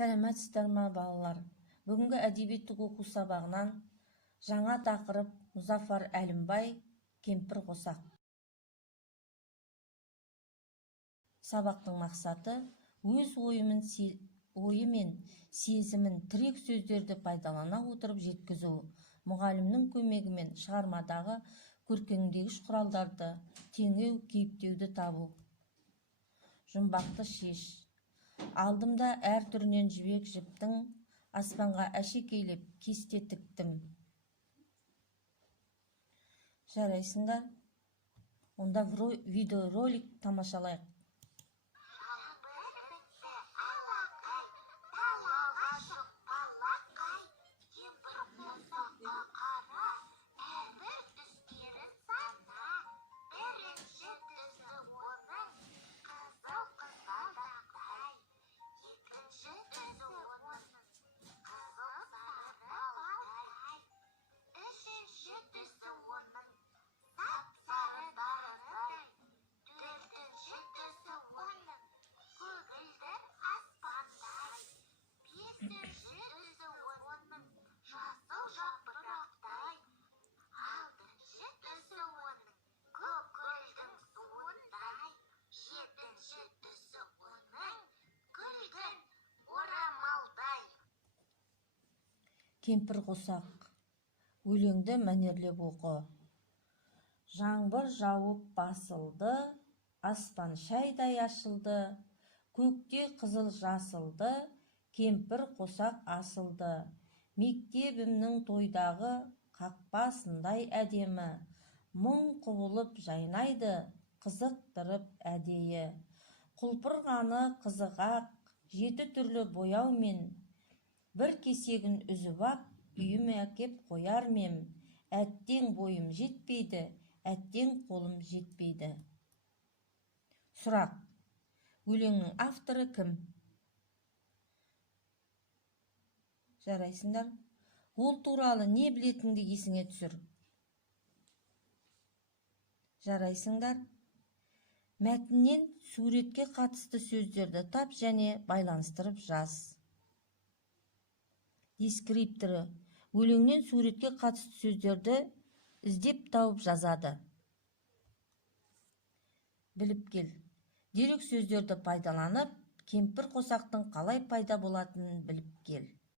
Сәлеметсіздер ма, балалар? Бүгінгі әдебиеттік оқу сабағынан жаңа тақырып Мұзафар Әлімбай «Кемпір қосақ». Сабақтың мақсаты өз ойы мен сезімін тірек сөздерді пайдалана отырып жеткізу. Мұғалімнің көмегімен шығармадағы көркемдегіш құралдарды теңеу, кейіптеуді табу. Жұмбақты шеш. Алдымда әр түрінен жібек жіптің, аспанға әшекейлеп кесте тіктім. Жарайсыңдар? Онда видеоролик тамашалайық. Кемпір қосақ. Өлеңді мәнерлеп оқы. Жаңбыр жауып басылды, аспан шайдай ашылды, көкте қызыл жасылды, кемпір қосақ асылды. Мектебімнің тойдағы қақпасындай әдемі, мұң құбылып жайнайды, қызықтырып әдейі. Құлпырғаны қызығақ, 7 түрлі бояумен, бір кесегін үзіп ап, үйіме әкеп қояр мем. Әттең бойым жетпейді, әттең қолым жетпейді. Сұрақ. Өлеңнің авторы кім? Жарайсыңдар? Ол туралы не білетінді есіңе түсір. Жарайсыңдар? Мәтіннен суретке қатысты сөздерді тап және байланыстырып жаз. Дескрипторы. Өлеңнен суретке қатысты сөздерді іздеп тауып жазады. Біліп кел. Дерек сөздерді пайдаланып, кемпір қосақтың қалай пайда болатынын біліп кел.